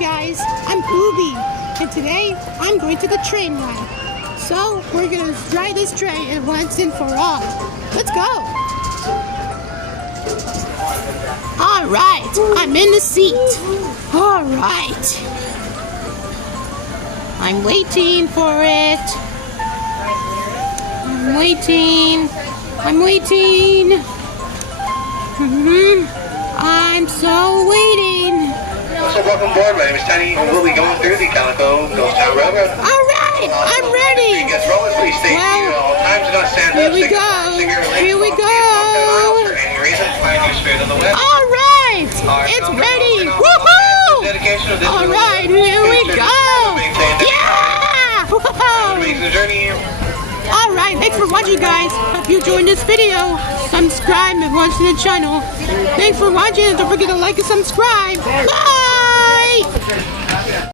guys, I'm Oobi, and today I'm going to the train ride. So we're gonna ride this train once and for all. Let's go! Alright, I'm in the seat. Alright. I'm waiting for it. I'm waiting. I'm so waiting. So welcome aboard. My name is Tiny, and we'll be going through the Calico Ghost Town Railroad. Alright, I'm ready. Please stay tuned at all times. Do not stand Here up. we go. Here we go. For any reason, find your spirit on the web. Alright, it's ready. Woohoo! Alright, here we go. Yeah! Alright, thanks for watching, guys. Hope you enjoyed this video. Subscribe and watch the channel. Thanks for watching, and don't forget to like and subscribe. Bye!